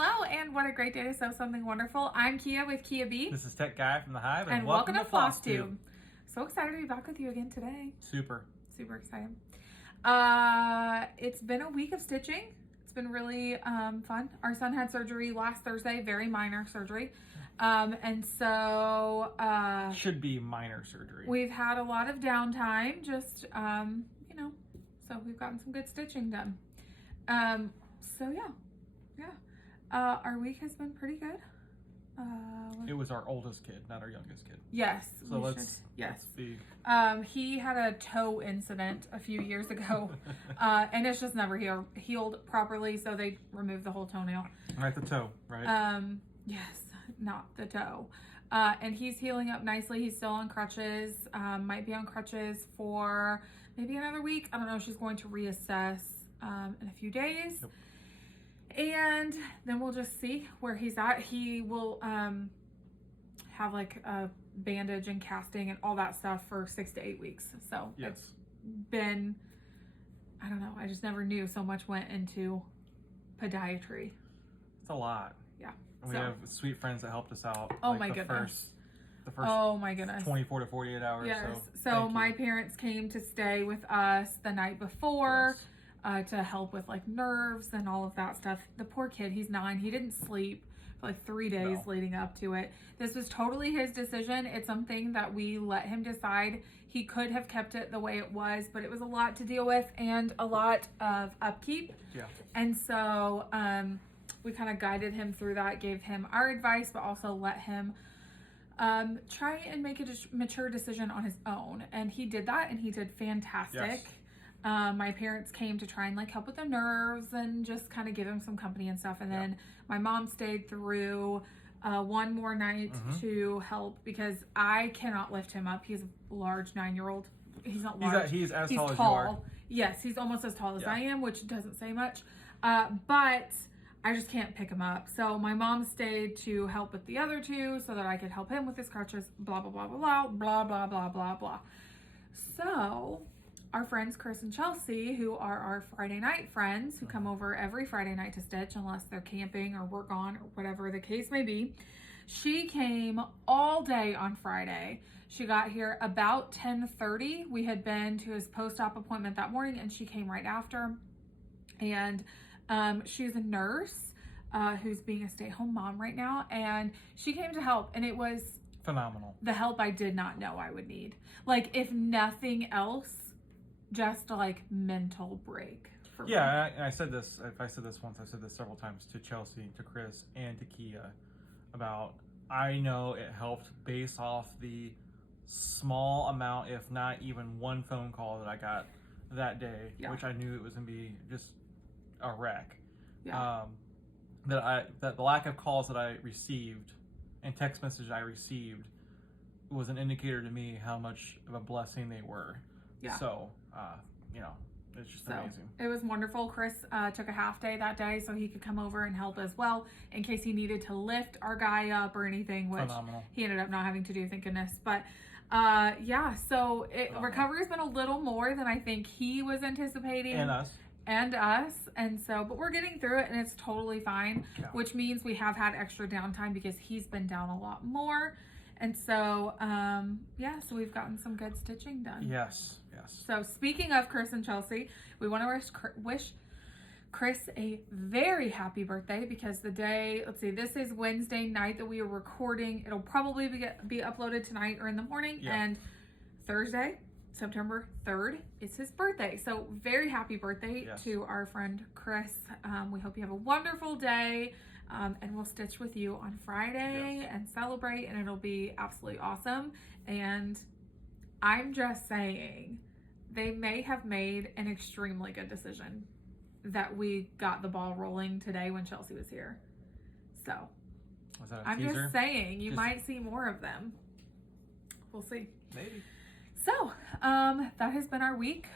Hello, and what a great day to sew something wonderful. I'm Kia with Kia B. This is Tech Guy from the Hive, and welcome to Flosstube. So excited to be back with you again today. Super excited. It's been a week of stitching. It's been really fun. Our son had surgery last Thursday, very minor surgery. And so should be minor surgery. We've had a lot of downtime, just so we've gotten some good stitching done. So yeah. Our week has been pretty good. It was our oldest kid, not our youngest kid. Yes. So let's be. He had a toe incident a few years ago, and it's just never healed properly. So they removed the whole toenail. Right, the toe, right? Yes, not the toe. And he's healing up nicely. He's still on crutches. Might be on crutches for maybe another week. I don't know. She's going to reassess in a few days. Yep. And then we'll just see where he's at. He will have like a bandage and casting and all that stuff for 6 to 8 weeks. So yes. It's been, I don't know, I just never knew so much went into podiatry. It's a lot. Yeah. And we have sweet friends that helped us out. Oh my goodness. The first oh my goodness. 24 to 48 hours. Yes. So my parents came to stay with us the night before. Yes. To help with like nerves and all of that stuff. The poor kid, he's 9. He didn't sleep for like 3 days leading up to it. This was totally his decision. It's something that we let him decide. He could have kept it the way it was, but it was a lot to deal with and a lot of upkeep. Yeah. And so we kind of guided him through that, gave him our advice, but also let him try and make a mature decision on his own. And he did that, and he did fantastic. Yes. My parents came to try and like help with the nerves and just kind of give him some company and stuff. And then my mom stayed through one more night to help because I cannot lift him up. He's a large 9-year-old. He's not large. He's as tall as you are. Yes, he's almost as tall as I am, which doesn't say much. But I just can't pick him up. So my mom stayed to help with the other two so that I could help him with his crutches, blah, blah, blah, blah, blah, blah, blah, blah, blah. So our friends Chris and Chelsea, who are our Friday night friends, who come over every Friday night to stitch unless they're camping or work on or whatever the case may be. She came all day on Friday. She got here about 10:30. We had been to his post-op appointment that morning, and she came right after. And she's a nurse who's being a stay-at-home mom right now, and she came to help, and it was phenomenal. The help I did not know I would need. Like, if nothing else, just like mental break for me. And I said this, if I said this once, I said this several times to Chelsea, to Chris, and to Kia about, I know it helped based off the small amount, if not even one phone call that I got that day, which I knew it was going to be just a wreck. Yeah. That the lack of calls that I received and text messages I received was an indicator to me how much of a blessing they were. Yeah. So, it's just amazing. It was wonderful. Chris took a half day that day so he could come over and help as well in case he needed to lift our guy up or anything, which he ended up not having to do, thank goodness. But so recovery has been a little more than I think he was anticipating. And us. And so, but we're getting through it and it's totally fine, which means we have had extra downtime because he's been down a lot more. And so, so we've gotten some good stitching done. Yes. So speaking of Chris and Chelsea, we want to wish Chris a very happy birthday because the day, this is Wednesday night that we are recording. It'll probably be uploaded tonight or in the morning. Yeah. And Thursday, September 3rd, is his birthday. So very happy birthday to our friend Chris. We hope you have a wonderful day. And we'll stitch with you on Friday and celebrate, and it'll be absolutely awesome. And I'm just saying, they may have made an extremely good decision that we got the ball rolling today when Chelsea was here. So was that a I'm teaser? just saying, you might see more of them. We'll see. Maybe. So that has been our week.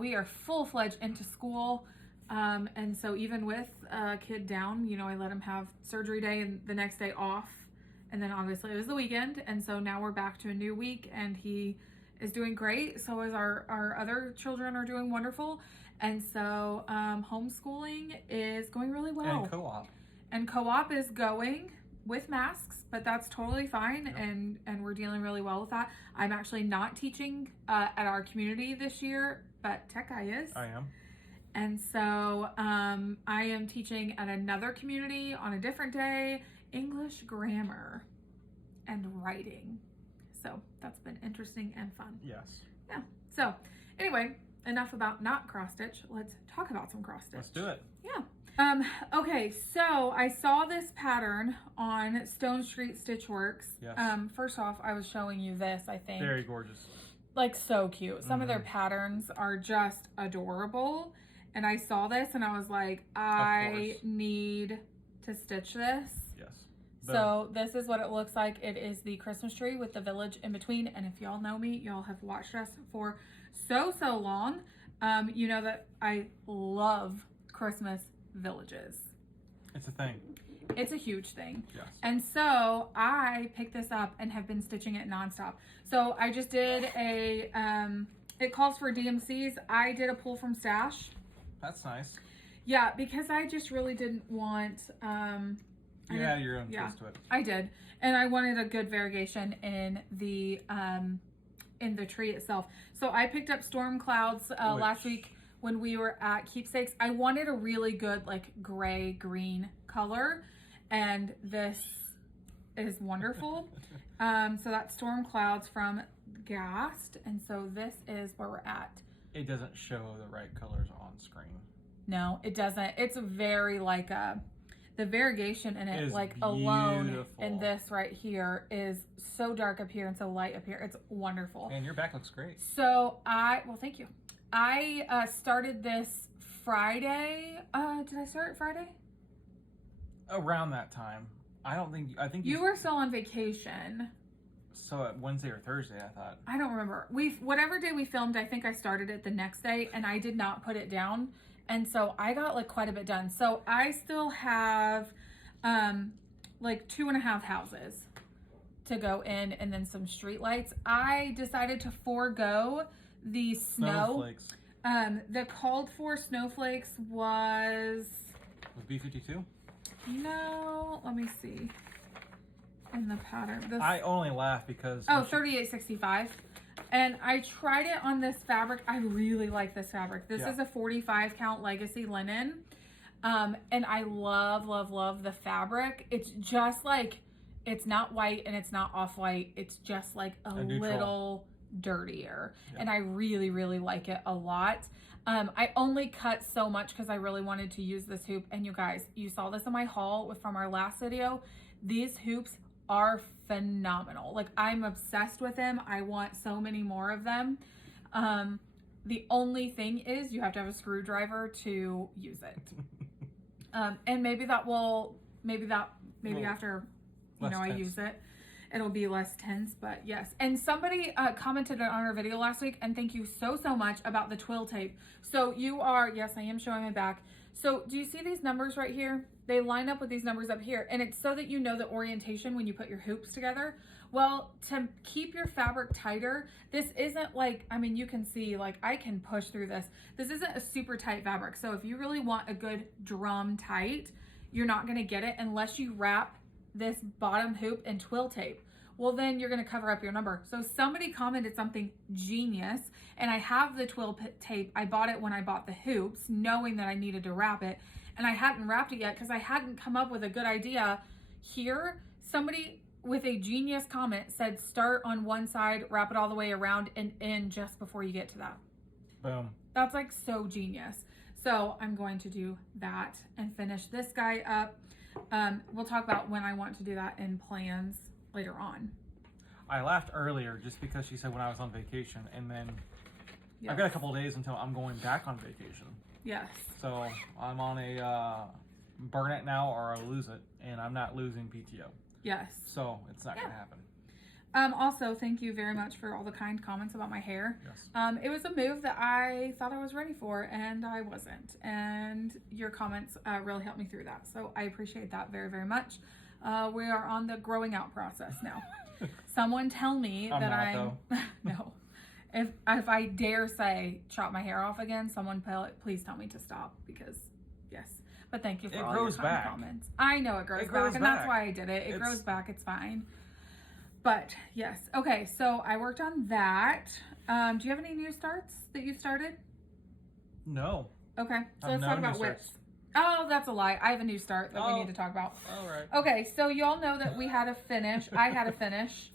We are full-fledged into school. And so even with a kid down, I let him have surgery day and the next day off. And then obviously it was the weekend. And so now we're back to a new week and he is doing great. So is our other children are doing wonderful. And so homeschooling is going really well. And co-op. And co-op is going with masks, but that's totally fine. Yep. And we're dealing really well with that. I'm actually not teaching at our community this year, but Tech Guy is. I am. And so I am teaching at another community on a different day, English grammar and writing. So that's been interesting and fun. Yes. Yeah. So anyway, enough about not cross stitch. Let's talk about some cross stitch. Let's do it. Yeah. Okay, so I saw this pattern on Stone Street Stitchworks. Yes. First off, I was showing you this, I think. Very gorgeous. Like, so cute. Some of their patterns are just adorable. And I saw this and I was like, I need to stitch this. Yes. So this is what it looks like. It is the Christmas tree with the village in between. And if y'all know me, y'all have watched us for so long. You know that I love Christmas villages. It's a thing. It's a huge thing. Yes. And so I picked this up and have been stitching it nonstop. So I just did a, it calls for DMCs. I did a pull from stash. That's nice. Yeah, because I just really didn't want, you had your own twist to it. I did. And I wanted a good variegation in the tree itself. So I picked up Storm Clouds last week when we were at Keepsakes. I wanted a really good like gray green color, and this is wonderful. So that's Storm Clouds from Gast, and so this is where we're at. It doesn't show the right colors on screen. No, it doesn't. It's very like the variegation in it, like beautiful. Alone in this right here is so dark up here and so light up here. It's wonderful. And your back looks great. So well, thank you. I started this Friday. Did I start it Friday? Around that time. I think you were still on vacation. So Wednesday or Thursday, I thought. I don't remember. Whatever day we filmed, I think I started it the next day and I did not put it down. And so I got like quite a bit done. So I still have like 2.5 houses to go in and then some street lights. I decided to forego the snowflakes. The called for snowflakes was B52? No, let me see. In the pattern. I only laugh because 3865. And I tried it on this fabric. I really like this fabric. This is a 45 count legacy linen. And I love the fabric. It's just like, it's not white and it's not off-white. It's just like a little dirtier. Yeah. And I really like it a lot. I only cut so much because I really wanted to use this hoop. And you guys, you saw this in my haul from our last video. These hoops are phenomenal. Like, I'm obsessed with them. I want so many more of them. The only thing is you have to have a screwdriver to use it. And maybe after, I use it, it'll be less tense, but yes. And somebody commented on our video last week, and thank you so much about the twill tape. So yes, I am showing my back. So do you see these numbers right here? They line up with these numbers up here, and it's so that you know the orientation when you put your hoops together. Well, to keep your fabric tighter, this isn't like, you can see, like, I can push through this. This isn't a super tight fabric. So if you really want a good drum tight, you're not gonna get it unless you wrap this bottom hoop in twill tape. Well, then you're gonna cover up your number. So somebody commented something genius, and I have the twill tape. I bought it when I bought the hoops, knowing that I needed to wrap it, and I hadn't wrapped it yet because I hadn't come up with a good idea. Here, somebody with a genius comment said start on one side, wrap it all the way around and in just before you get to that. Boom. That's like so genius. So I'm going to do that and finish this guy up. We'll talk about when I want to do that in plans later on. I laughed earlier just because she said when I was on vacation, and then I've got a couple of days until I'm going back on vacation. Yes. So I'm on a burn it now or I lose it, and I'm not losing PTO. Yes. So it's not gonna happen. Also, thank you very much for all the kind comments about my hair. Yes. It was a move that I thought I was ready for, and I wasn't. And your comments really helped me through that. So I appreciate that very much. We are on the growing out process now. Someone tell me no. If I dare say chop my hair off again, someone please tell me to stop, because yes. But thank you for It all grows your kind back. comments. I know it grows, back, and that's why I did it. It grows back. It's fine. But yes. Okay, so I worked on that. Do you have any new starts that you started? No. Okay, so I have let's no talk new about starts. whips. Oh, that's a lie. I have a new start that we Oh. need to talk about. All right. Okay, so y'all know that we had a finish. I had a finish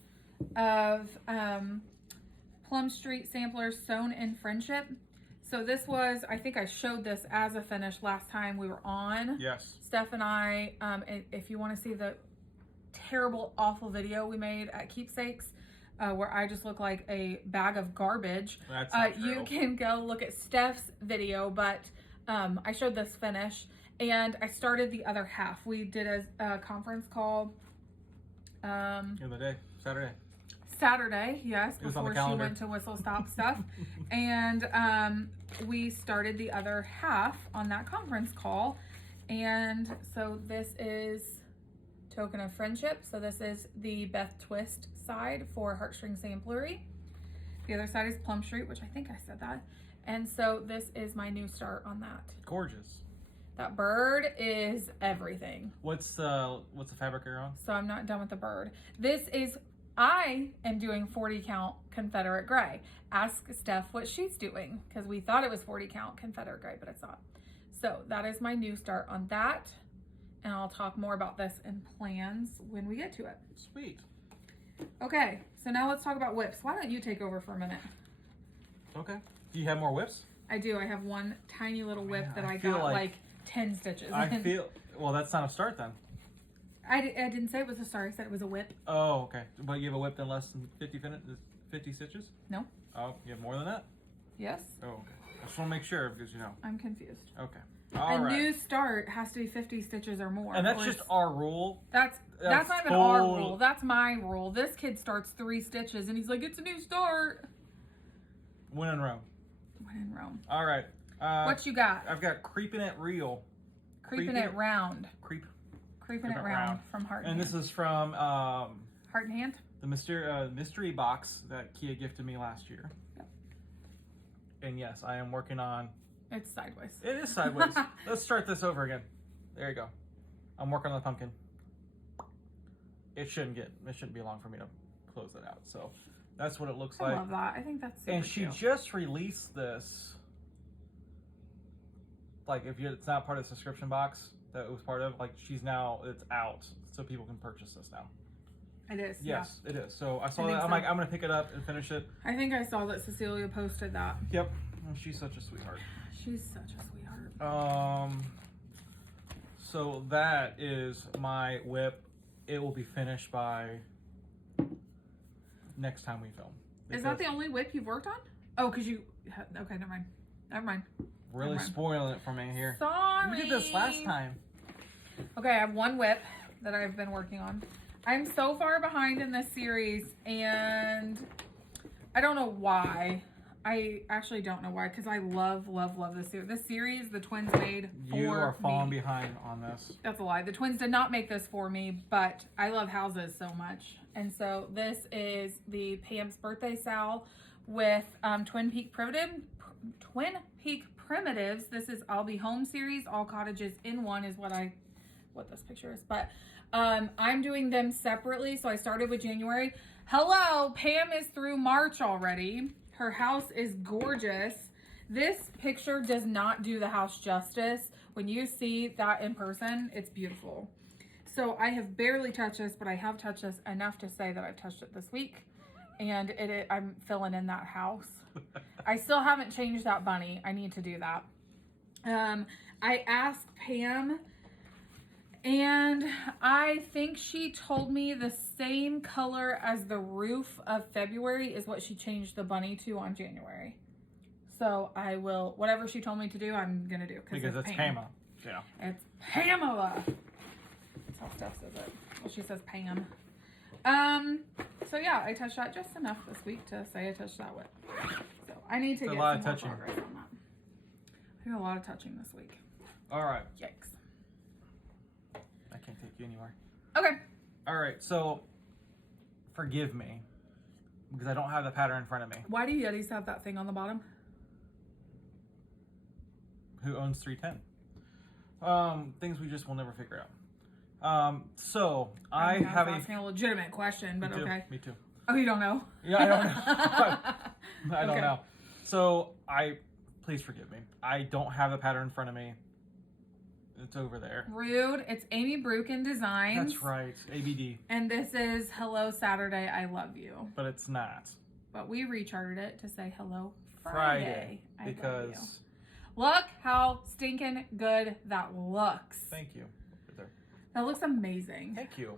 of Plum Street Samplers Sewn in Friendship. So this was, I think I showed this as a finish last time we were on. Yes. Steph and I, if you want to see the terrible, awful video we made at Keepsakes, where I just look like a bag of garbage, That's not you true. can go look at Steph's video, but I showed this finish, and I started the other half. We did a conference call The other day, Saturday, yes, It was on the before she calendar. went to Whistle Stop stuff. And we started the other half on that conference call. And so this is Token of Friendship. So this is the Beth Twist side for Heartstring Samplery. The other side is Plum Street, which I think I said that. And so this is my new start on that. Gorgeous. That bird is everything. What's the fabric you're on? So I'm not done with the bird. I am doing 40 count Confederate gray. Ask Steph what she's doing, because we thought it was 40 count Confederate gray, but it's not. So that is my new start on that. And I'll talk more about this in plans when we get to it. Sweet. Okay, so now let's talk about whips. Why don't you take over for a minute? Okay. Do you have more whips? I do. I have one tiny little whip that I feel got like- like 10 stitches. Well, that's not a start then. I didn't say it was a start. I said it was a whip. Oh, okay. But you have a whip in less than 50 stitches? No. Oh, you have more than that? Yes. Oh, okay. I just want to make sure because I'm confused. Okay. A All right. new start has to be 50 stitches or more. And that's or just it's- our rule. That's not even total- our rule. That's my rule. This kid starts 3 stitches and he's like, it's a new start. When in Rome. When in Rome. All right. What you got? I've got Creepin' It Real. Creeping it round. Creepin' Creeping it round from Heart And and this Hand. is from Heart and Hand? the mystery box that Kia gifted me last year. Yep. And yes, I am working on. It's sideways. It is sideways. Let's start this over again. There you go. I'm working on the pumpkin. It shouldn't be long for me to close it out. So that's what it looks I like. love that. I think that's super And she cute. just released this. Like, it's not part of the subscription box that it was part of, like, it's out, so people can purchase this now. It is. Yes, it is. So I saw I that. think I'm so. like, I'm gonna pick it up and finish it. Yeah. I think I saw that Cecilia posted that. Yep. She's such a sweetheart. She's such a sweetheart. So that is my whip. It will be finished by next time we film. Is that the only whip you've worked on? Oh, because you... Okay, never mind. Never mind. Really Never mind. spoiling it for me here. Sorry. We did this last time. Okay, I have one whip that I've been working on. I'm so far behind in this series, and I don't know why. I actually don't know why, because I love this series. This series, the twins made for You are falling me. behind on this. That's a lie. The twins did not make this for me, but I love houses so much. And so this is the Pam's birthday sal with Twin Peak Primitives. This is I'll Be Home series. All cottages in one is what this picture is. But I'm doing them separately. So I started with January. Hello, Pam is through March already. Her house is gorgeous. This picture does not do the house justice. When you see that in person, it's beautiful. So I have barely touched this, but I have touched this enough to say that I've touched it this week. And I'm filling in that house. I still haven't changed that bunny. I need to do that. I asked Pam, and I think she told me the same color as the roof of February is what she changed the bunny to on January. So I will, whatever she told me to do, I'm going to do. Because it's Pama. Yeah. It's Pamela. That's how Steph says it. Well, she says Pam. So yeah, I touched that just enough this week to say I touched that whip. So I need to get some more progress on that. I did a lot of touching this week. All right. Yikes. I can't take you anywhere. Okay. All right. So forgive me because I don't have the pattern in front of me. Why do Yetis have that thing on the bottom? Who owns 310? Things we just will never figure out. So I was have asking a legitimate question, but okay. Me too. Oh, you don't know? Yeah, I don't know. I don't Okay. know. So please forgive me. I don't have the pattern in front of me. It's over there. Rude. It's Amy Brukin Designs. That's right. ABD. And this is Hello Saturday, I Love You. But it's not. But we recharted it to say Hello Friday. I love Because you. Look how stinking good that looks. thank you. Right there. That looks amazing. Thank you.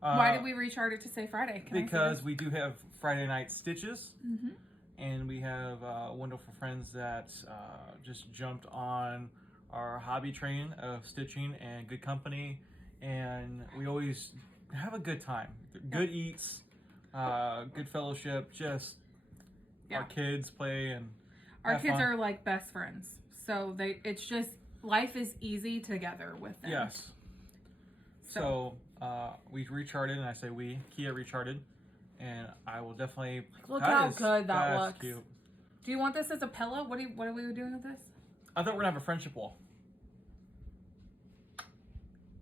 Why did we rechart it to say Friday? Because we do have Friday night stitches. Mm-hmm. And we have wonderful friends that just jumped on our hobby train of stitching and good company. And we always have a good time. Good eats, good fellowship, just our kids play and our have kids fun. are like best friends. So it's just, life is easy together with them. Yes. So we recharted, and I say we, Kia recharted. And I will definitely look how good that that's looks. Cute. Do you want this as a pillow? What are we doing with this? I thought we're gonna have a friendship wall.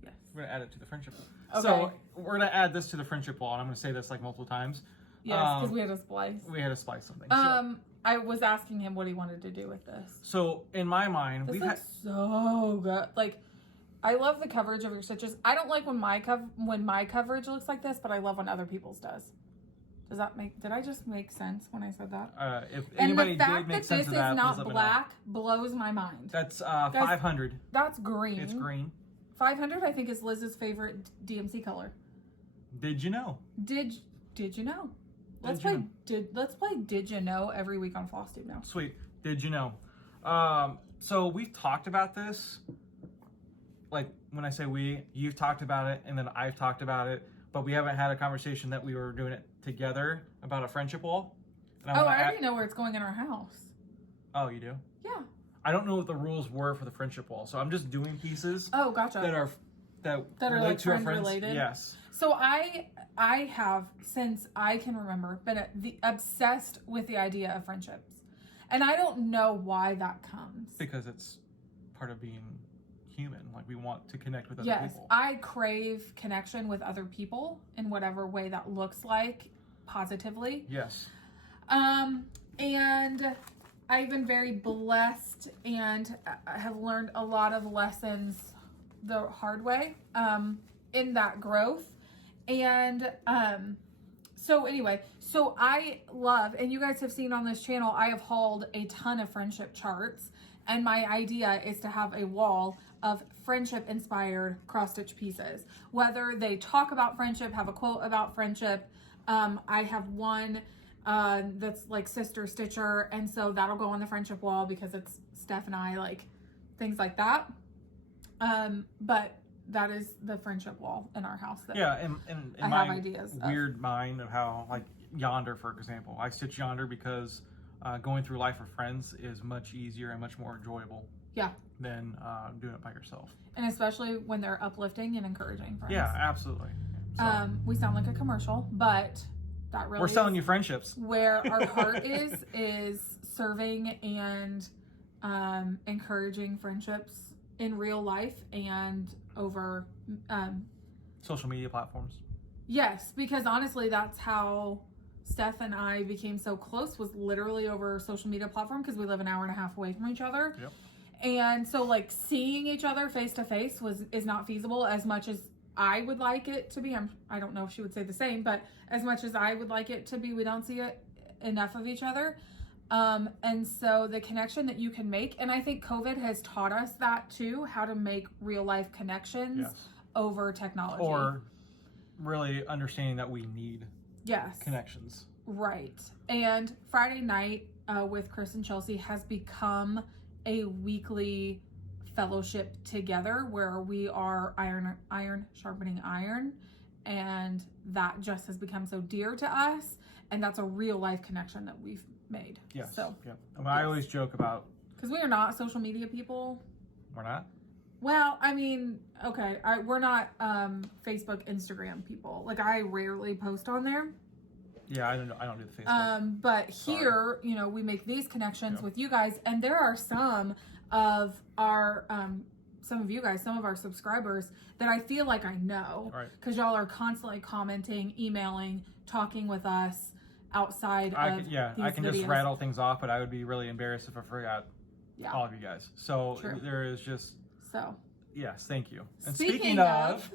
Yes. We're gonna add it to the friendship wall. Okay. So we're gonna add this to the friendship wall, and I'm gonna say this like multiple times. Yes, because we had a splice. We had to splice something. I was asking him what he wanted to do with this. So in my mind, This we've looks so good. Like, I love the coverage of your stitches. I don't like when my coverage looks like this, but I love when other people's does. Did I just make sense when I said that? If And anybody the fact did make that sense this of that, is please not let me know. black blows my mind. That's 500. That's green. It's green. 500, I think, is Liz's favorite DMC color. Did you know? Did you know? Let's Did play Did You Know every week on Flosstube now. Sweet. Did you know? So we've talked about this. Like when I say we, you've talked about it, and then I've talked about it, but we haven't had a conversation that we were doing it together about a friendship wall. And I already know where it's going in our house. Oh, you do? Yeah. I don't know what the rules were for the friendship wall, so I'm just doing pieces Oh, gotcha. that are relate like to our friend friends. related? Yes. So I have, since I can remember, been obsessed with the idea of friendships. And I don't know why that comes. Because it's part of being human. Like, we want to connect with other Yes, people. I crave connection with other people in whatever way that looks like, positively. Yes. And I've been very blessed and have learned a lot of lessons the hard way in that growth. And so anyway, so I love, and you guys have seen on this channel, I have hauled a ton of friendship charts, and my idea is to have a wall of friendship inspired cross stitch pieces, whether they talk about friendship, have a quote about friendship. I have one that's like Sister Stitcher, and so that'll go on the friendship wall because it's Steph and I, like things like that. But that is the friendship wall in our house. That and I my have ideas of. weird mind of how, like Yonder, for example, I stitch Yonder because going through life with friends is much easier and much more enjoyable. Yeah. Than doing it by yourself. And especially when they're uplifting and encouraging friends. Yeah, absolutely. So, We sound like a commercial, but that really we're selling is you friendships. where our heart is serving and encouraging friendships in real life and over Social media platforms. yes, because honestly that's how Steph and I became so close, was literally over social media platform, because we live an hour and a half away from each other. Yep. And so like seeing each other face to face is not feasible as much as I would like it to be. I don't know if she would say the same, but as much as I would like it to be, we don't see it enough of each other. And so the connection that you can make, and I think COVID has taught us that too, how to make real life connections over technology. Or really understanding that we need connections. Right. And Friday night with Chris and Chelsea has become a weekly fellowship together where we are iron sharpening iron, and that just has become so dear to us, and that's a real life connection that we've made. Yes. So I always joke about, because we are not social media people. We're not? Well, I mean, okay, we're not Facebook, Instagram people. Like, I rarely post on there. Yeah, I don't do the Facebook. But here, we make these connections with you guys, and there are some of our some of you guys, some of our subscribers that I feel like I know, because y'all are constantly commenting, emailing, talking with us outside of these I can videos. just rattle things off, but I would be really embarrassed if I forgot all of you guys. So True. there is just yes, thank you. And speaking of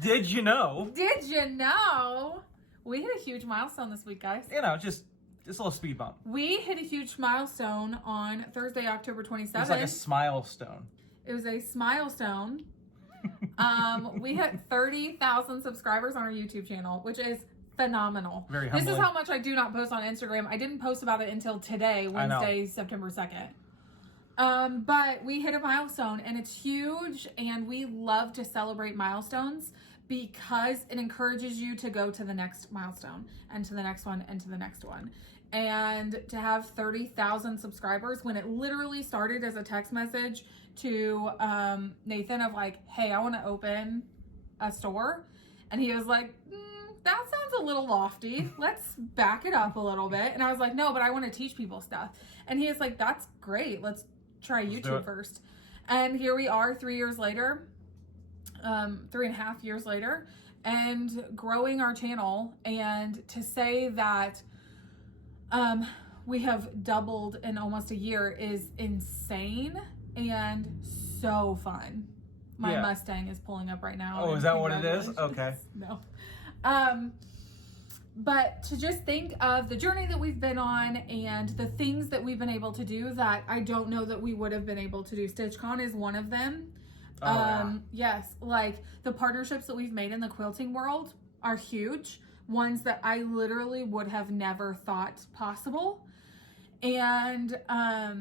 did you know? Did you know? We hit a huge milestone this week, guys. You know, just a little speed bump. We hit a huge milestone on Thursday, October 27th. It was like a smilestone. It was a smilestone. We hit 30,000 subscribers on our YouTube channel, which is phenomenal. Very humbling. This is how much I do not post on Instagram. I didn't post about it until today, Wednesday, September 2nd. But we hit a milestone, and it's huge, and we love to celebrate milestones because it encourages you to go to the next milestone and to the next one and to the next one. And to have 30,000 subscribers when it literally started as a text message to Nathan of like, hey, I want to open a store. And he was like, that sounds a little lofty. Let's back it up a little bit. And I was like, no, but I want to teach people stuff. And he was like, that's great. Let's try YouTube first. And here we are 3 years later, 3.5 years later, and growing our channel. And to say that we have doubled in almost a year is insane and so fun. My Mustang is pulling up right now. Oh, is that what it is? Okay. No. But to just think of the journey that we've been on and the things that we've been able to do that I don't know that we would have been able to do. StitchCon is one of them. Yes, like the partnerships that we've made in the quilting world are huge. Ones that I literally would have never thought possible. And I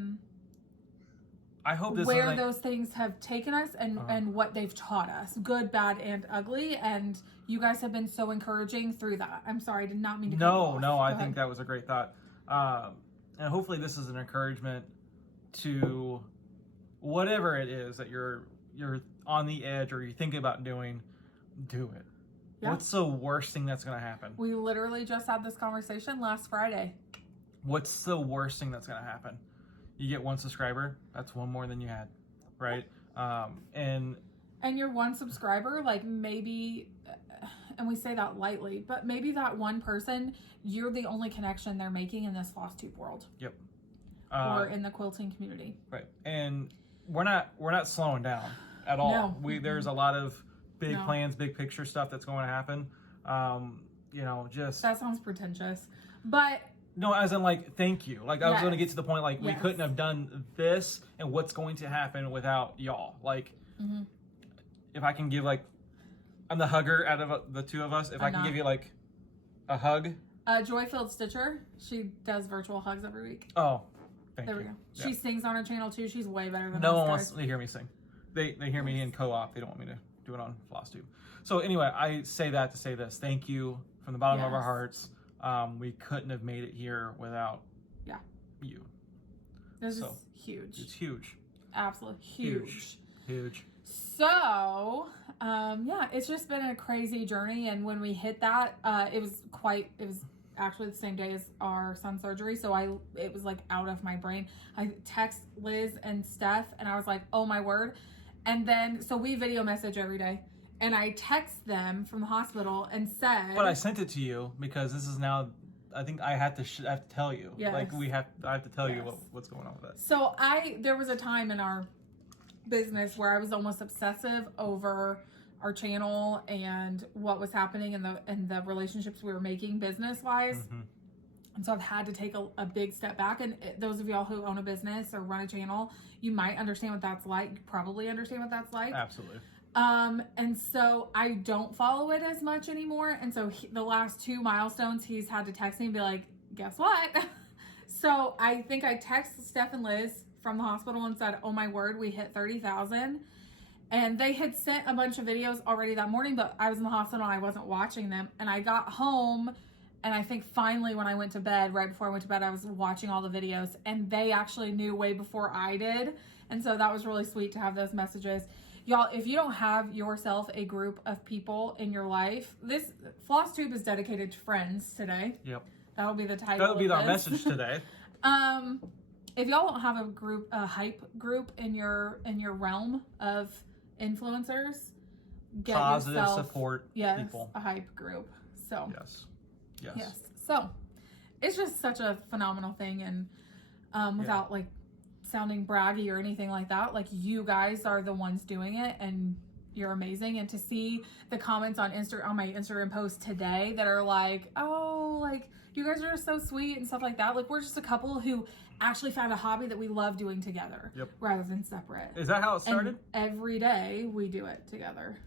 hope this where those things have taken us and what they've taught us, good, bad, and ugly. And you guys have been so encouraging through that. I'm sorry, I did not mean to cut you off. No, I think that was a great thought. And hopefully this is an encouragement to whatever it is that you're on the edge or you're thinking about doing, do it. Yeah. What's the worst thing that's going to happen? We literally just had this conversation last Friday. What's the worst thing that's going to happen? You get 1 subscriber. That's 1 more than you had, right? And your 1 subscriber, like maybe, and we say that lightly, but maybe that 1 person, you're the only connection they're making in this Flosstube world. Yep. Or in the quilting community. Right. And we're not slowing down at all. No. There's a lot of big plans, big picture stuff that's going to happen. Just that sounds pretentious, but. No, as in like, thank you. Like I was going to get to the point, like we couldn't have done this and what's going to happen without y'all. Like if I can give like, I'm the hugger out of the 2 of us. If I can give you like a hug. Joy-Filled Stitcher. She does virtual hugs every week. Oh, thank you. There we go. Yeah. She sings on her channel too. She's way better than no one wants to hear me sing. They hear me in co-op. They don't want me to do it on Flosstube. So anyway, I say that to say this. Thank you from the bottom of our hearts. We couldn't have made it here without you. This is huge. It's huge. Absolutely huge. Huge. So, it's just been a crazy journey. And when we hit that, it was actually the same day as our son's surgery. So it was like out of my brain. I text Liz and Steph and I was like, oh my word. And then, so we video message every day. And I text them from the hospital and said... But I sent it to you because this is now... I think I have to tell you. Yes. Like I have to tell you what's going on with it. So there was a time in our business where I was almost obsessive over our channel and what was happening in the relationships we were making business-wise. Mm-hmm. And so I've had to take a big step back. And those of y'all who own a business or run a channel, you might understand what that's like. You probably understand what that's like. Absolutely. And so I don't follow it as much anymore. And so the last 2 milestones, he's had to text me and be like, guess what? So I think I texted Steph and Liz from the hospital and said, oh my word, we hit 30,000. And they had sent a bunch of videos already that morning, but I was in the hospital and I wasn't watching them. And I got home and I think finally when I went to bed, right before I went to bed, I was watching all the videos and they actually knew way before I did. And so that was really sweet to have those messages. Y'all, if you don't have yourself a group of people in your life, this Flosstube is dedicated to friends today. Yep. That'll be the title. That'll be our message today. if y'all don't have a hype group in your realm of influencers, get Positive yourself, support yes, people. a hype group. So Yes. So it's just such a phenomenal thing, and without like sounding braggy or anything like that, like you guys are the ones doing it, and you're amazing. And to see the comments on my Instagram post today that are like, oh, like you guys are so sweet and stuff like that. Like we're just a couple who actually found a hobby that we love doing together, rather than separate. Is that how it started? And every day we do it together.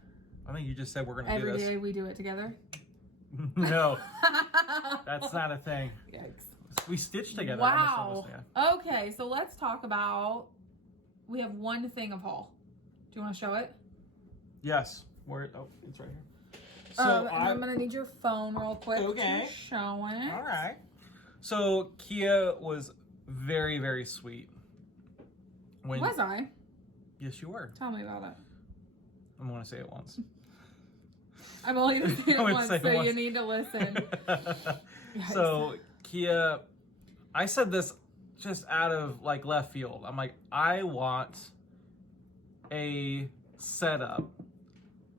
I think you just said we're going to do this. Every day we do it together. No, that's not a thing. Yikes. We stitch together. Wow. Okay, so let's talk about, we have one thing of haul. Do you want to show it? Yes. Where? Oh, it's right here. So I'm going to need your phone real quick to show it. All right. So Kia was very, very sweet. Was I? Yes, you were. Tell me about it. I'm going to say it once. I'm only going to say it once, so you need to listen. So Kia, I said this just out of like left field. I'm like, I want a setup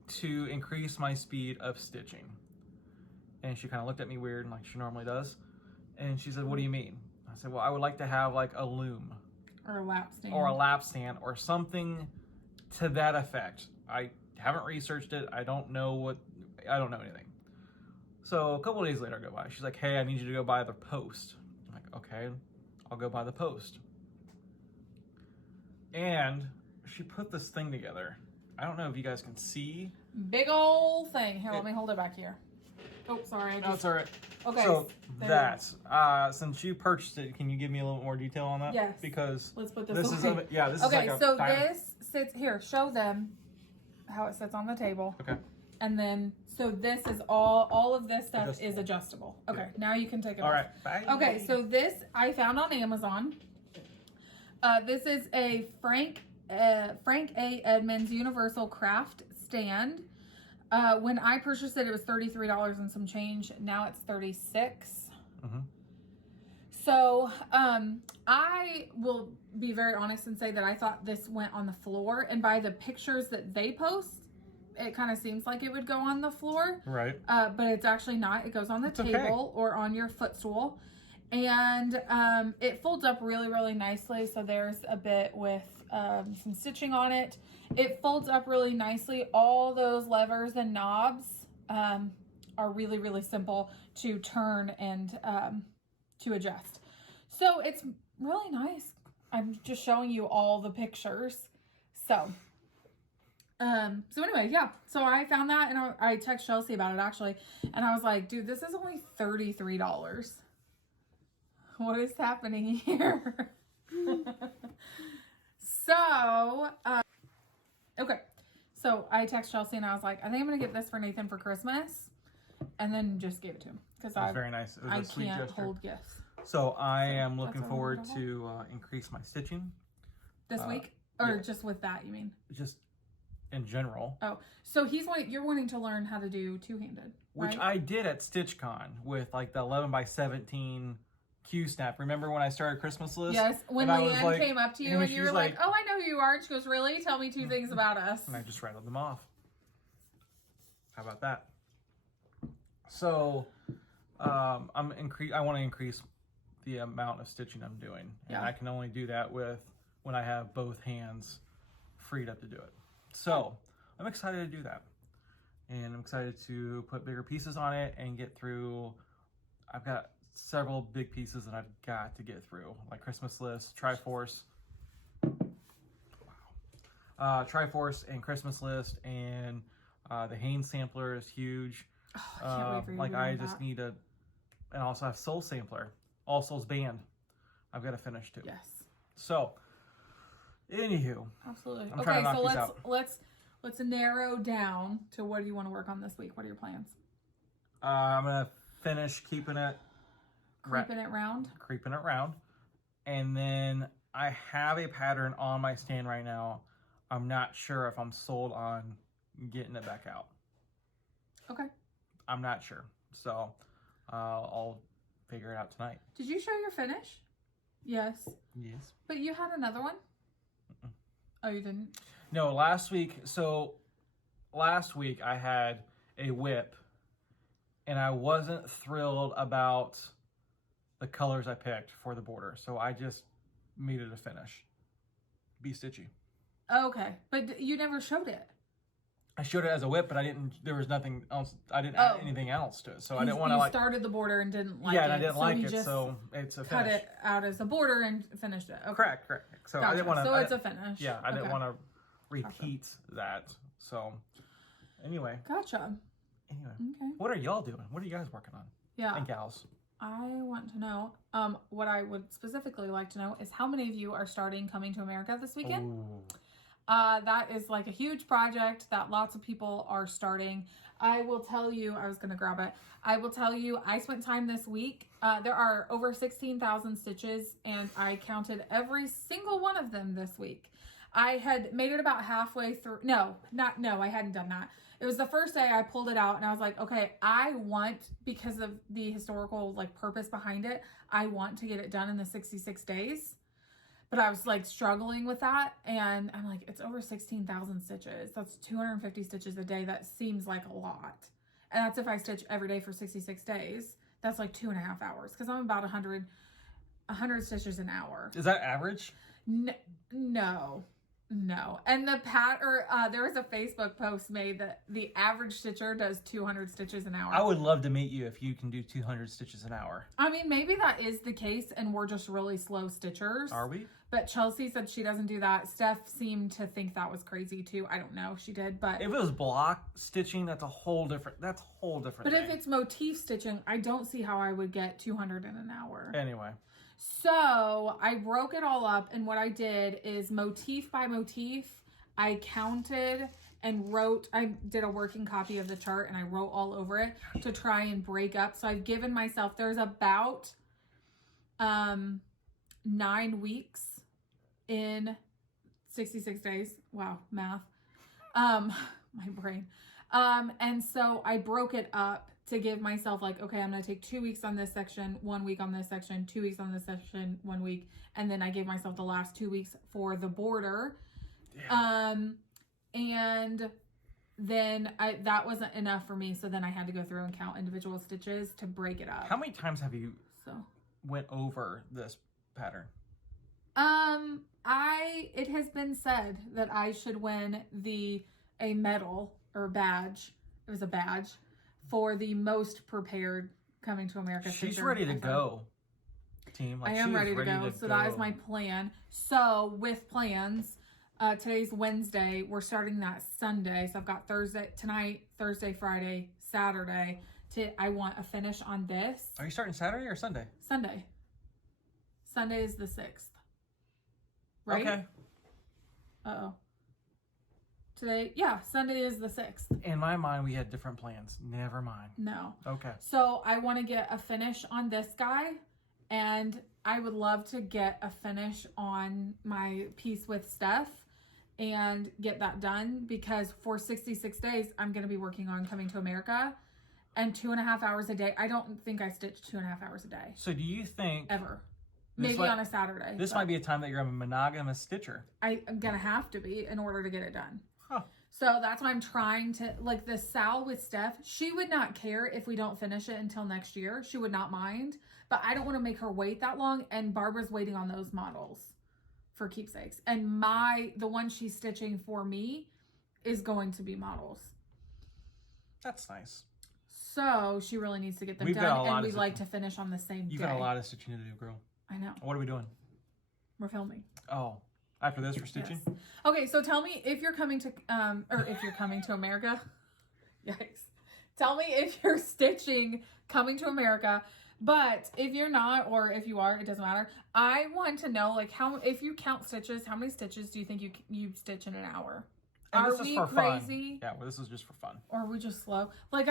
to increase my speed of stitching. And she kind of looked at me weird, like she normally does. And she said, what do you mean? I said, well, I would like to have like a loom. Or a lap stand. Or a lap stand or something to that effect. I haven't researched it. I don't know anything. So a couple of days later I go by. She's like, hey, I need you to go buy the post. I'm like, okay, I'll go buy the post. And she put this thing together. I don't know if you guys can see. Big old thing. Here, let me hold it back here. Oh, sorry. No, it's all right. Okay. So since you purchased it, can you give me a little more detail on that? Yes. Because let's put this this away. is okay, like a so this sits here. Show them how it sits on the table. Okay. And then, so this is all of this stuff is adjustable. Okay, now you can take it off. All right, bye. Okay, so this I found on Amazon. This is a Frank A. Edmonds Universal Craft Stand. When I purchased it, it was $33 and some change. Now it's $36. Mm-hmm. So, I will be very honest and say that I thought this went on the floor, and by the pictures that they post, it kind of seems like it would go on the floor. Right. But it's actually not. It goes on the table or on your footstool. And it folds up really, really nicely. So there's a bit with some stitching on it. It folds up really nicely. All those levers and knobs are really, really simple to turn and to adjust. So it's really nice. I'm just showing you all the pictures. So anyway, yeah. So I found that, and I texted Chelsea about it actually, and I was like, dude, this is only $33. What is happening here? Okay. So I texted Chelsea and I was like, I think I'm gonna get this for Nathan for Christmas, and then just gave it to him because That's very nice. It was a sweet can't gesture. hold gifts. So I am looking forward to increase my stitching this week, or just with that, you mean? Just in general. Oh, so you're wanting to learn how to do two-handed, which right? I did at StitchCon with like the 11x17 Q snap. Remember when I started Christmas list? Yes, when Leanne came up to you and you were like, oh, I know who you are. And she goes, really? Tell me 2 things about us. And I just rattled them off. How about that? So I want to increase the amount of stitching I'm doing. And I can only do that when I have both hands freed up to do it. So I'm excited to do that. And I'm excited to put bigger pieces on it and get through. I've got several big pieces that I've got to get through, like Christmas list, Triforce. Wow. Triforce and Christmas list, and the Hanes sampler is huge. Oh, I can't wait for you to I do just that. need to, and also have Soul Sampler, All Souls Band. I've got to finish too. Yes. So, anywho. Absolutely. I'm trying to knock these out. Let's narrow down to what do you want to work on this week? What are your plans? I'm gonna finish keeping it round. Creeping it round, and then I have a pattern on my stand right now. I'm not sure if I'm sold on getting it back out. Okay. I'm not sure, so I'll figure it out tonight. Did you show your finish? Yes. Yes. But you had another one? Mm-mm. Oh, you didn't? No, last week I had a whip, and I wasn't thrilled about the colors I picked for the border, so I just made it a finish. Be stitchy. Okay, but you never showed it. I showed it as a whip, but there was nothing else. I didn't add anything else to it, so I didn't want to like. You started the border and didn't like it. Yeah, and I didn't like it, just so it's a cut finish. it out as a border and finished it. Okay. Correct. So Gotcha. I didn't want to. So it's a finish. Yeah, I didn't Okay. want to repeat that. So anyway. Gotcha. Anyway, Okay. what are y'all doing? What are you guys working on? Yeah. And gals. I want to know. What I would specifically like to know is how many of you are starting Coming to America this weekend? Ooh. That is like a huge project that lots of people are starting. I will tell you, I was going to grab it. I will tell you, I spent time this week. There are over 16,000 stitches, and I counted every single one of them this week. I had made it about halfway through. No, I hadn't done that. It was the first day I pulled it out and I was like, okay, I want, because of the historical like purpose behind it, I want to get it done in the 66 days. But I was like struggling with that, and I'm like, it's over 16,000 stitches. That's 250 stitches a day. That seems like a lot. And that's if I stitch every day for 66 days. That's like 2.5 hours, because I'm about 100 stitches an hour. Is that average? No. And the there was a Facebook post made that the average stitcher does 200 stitches an hour. I would love to meet you if you can do 200 stitches an hour. I mean, maybe that is the case and we're just really slow stitchers. Are we? But Chelsea said she doesn't do that. Steph seemed to think that was crazy too. I don't know if she did, but if it was block stitching, that's a whole different But thing. if it's motif stitching, I don't see how I would get 200 in an hour. Anyway. So I broke it all up, and what I did is motif by motif, I counted and wrote. I did a working copy of the chart and I wrote all over it to try and break up. So I've given myself, there's about 9 weeks in 66 days. Wow, math. My brain. And so I broke it up to give myself like, okay, I'm going to take 2 weeks on this section, 1 week on this section, 2 weeks on this section, 1 week. And then I gave myself the last 2 weeks for the border. Yeah. And then that wasn't enough for me. So then I had to go through and count individual stitches to break it up. How many times have you went over this pattern? It has been said that I should win a medal or badge. It was a badge for the most prepared Coming to America. She's ready to go, team. I am ready to go. So that is my plan. So with plans, today's Wednesday. We're starting that Sunday. So I've got tonight, Thursday, Friday, Saturday. I want a finish on this. Are you starting Saturday or Sunday? Sunday. Sunday is the 6th. Right? Okay. Uh-oh. Sunday is the 6th. In my mind, we had different plans. Never mind. No. Okay. So I want to get a finish on this guy, and I would love to get a finish on my piece with Steph and get that done, because for 66 days, I'm going to be working on Coming to America, and 2.5 hours a day. I don't think I stitch 2.5 hours a day. So do you think... Ever. Maybe on a Saturday. This might be a time that you're a monogamous stitcher. I'm going to have to be in order to get it done. Huh. So that's why I'm trying to, like the Sal with Steph, she would not care if we don't finish it until next year. She would not mind, but I don't want to make her wait that long. And Barbara's waiting on those models for Keepsakes. And the one she's stitching for me is going to be models. That's nice. So she really needs to get them done, and we'd like to finish on the same day. You've got a lot of stitching to do, girl. I know. What are we doing? We're filming. Oh, after this, we're stitching? Yes. Okay, so tell me if you're coming to, if you're coming to America. Yikes. Tell me if you're stitching Coming to America. But if you're not, or if you are, it doesn't matter. I want to know, like, if you count stitches, how many stitches do you think you stitch in an hour? And are this is we for crazy? Fun. Yeah, well, this is just for fun. Or are we just slow? Like,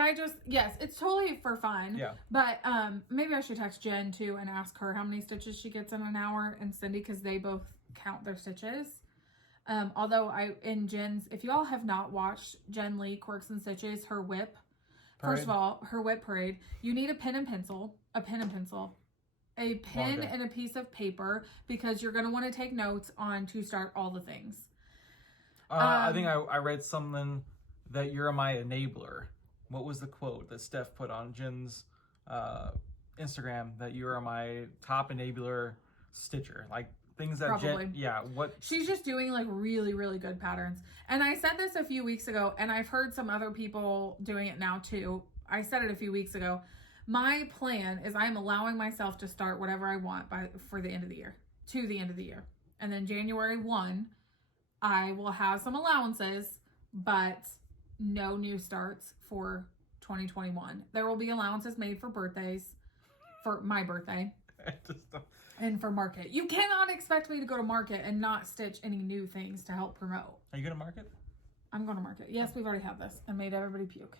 yes, it's totally for fun. Yeah. But maybe I should text Jen too and ask her how many stitches she gets in an hour, and Cindy, because they both count their stitches. Although in Jen's, if you all have not watched Jen Lee Quirks and Stitches, her whip, Parade. First of all, her whip parade, you need a pen and pencil, a pen Okay. and a piece of paper because you're going to want to take notes on to start all the things. I think I read something that you're my enabler. What was the quote that Steph put on Jen's Instagram? That you are my top enabler stitcher. Like things that Probably. Jen, yeah. What She's just doing like really, really good patterns. And I said this a few weeks ago, and I've heard some other people doing it now too. I said it a few weeks ago. My plan is I'm allowing myself to start whatever I want for the end of the year, to the end of the year. And then January 1, I will have some allowances, but no new starts for 2021. There will be allowances made for birthdays, for my birthday, and for market. You cannot expect me to go to market and not stitch any new things to help promote. Are you going to market? I'm going to market. Yes, we've already had this and made everybody puke.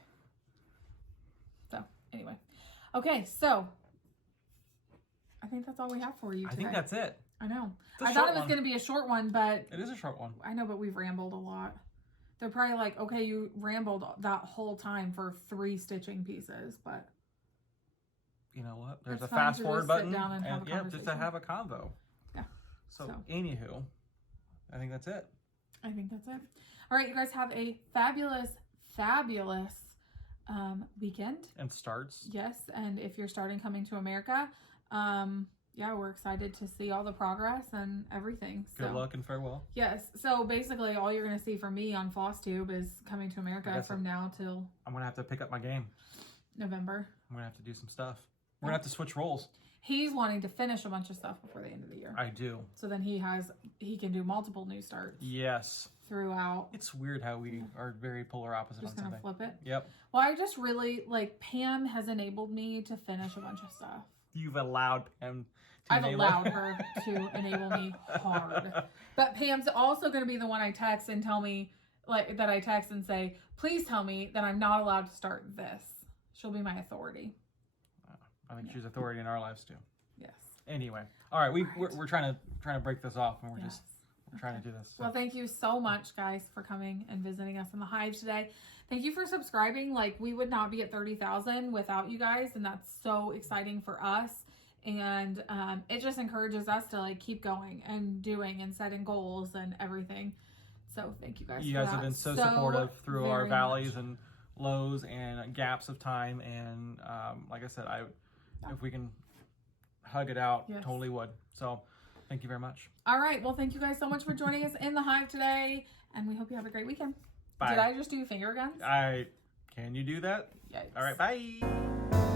So, anyway. Okay, so I think that's all we have for you today. I think that's it. I know. It's a I thought short it was one. going to be a short one, but It is a short one. I know, but we've rambled a lot. They're probably like, okay, you rambled that whole time for 3 stitching pieces, but You know what? There's It's a fine fast to forward just sit button, down and have a yeah, just to conversation. have a convo. Yeah. So, anywho, I think that's it. I think that's it. All right, you guys have a fabulous, fabulous weekend. And starts. Yes, and if you're starting Coming to America, yeah, we're excited to see all the progress and everything. Good luck and farewell. Yes, so basically all you're going to see from me on Flosstube is Coming to America from now till I'm going to have to pick up my game. November. I'm going to have to do some stuff. We're going to have to switch roles. He's wanting to finish a bunch of stuff before the end of the year. I do. So then he can do multiple new starts Yes. throughout. It's weird how we are very polar opposite Just on going to something. flip it. Yep. Well, I just really, like, Pam has enabled me to finish a bunch of stuff. You've allowed Pam to I've enable- allowed her to enable me hard. But Pam's also going to be the one I text and tell me, like, that I text and say, please tell me that I'm not allowed to start this. She'll be my authority. I think she's authority in our lives too. Yes. Anyway, all right, we're trying to break this off, and we're trying to do this. So. Well, thank you so much, guys, for coming and visiting us in the Hive today. Thank you for subscribing. Like, we would not be at 30,000 without you guys, and that's so exciting for us. And it just encourages us to like keep going and doing and setting goals and everything. So thank you guys. You for guys that have been so supportive through our very valleys much. and lows and gaps of time. And like I said, if we can hug it out, Yes. totally would. So thank you very much. All right. Well, thank you guys so much for joining us in the Hive today, and we hope you have a great weekend. Bye. Did I just do finger guns? Can you do that? Yikes. All right, bye.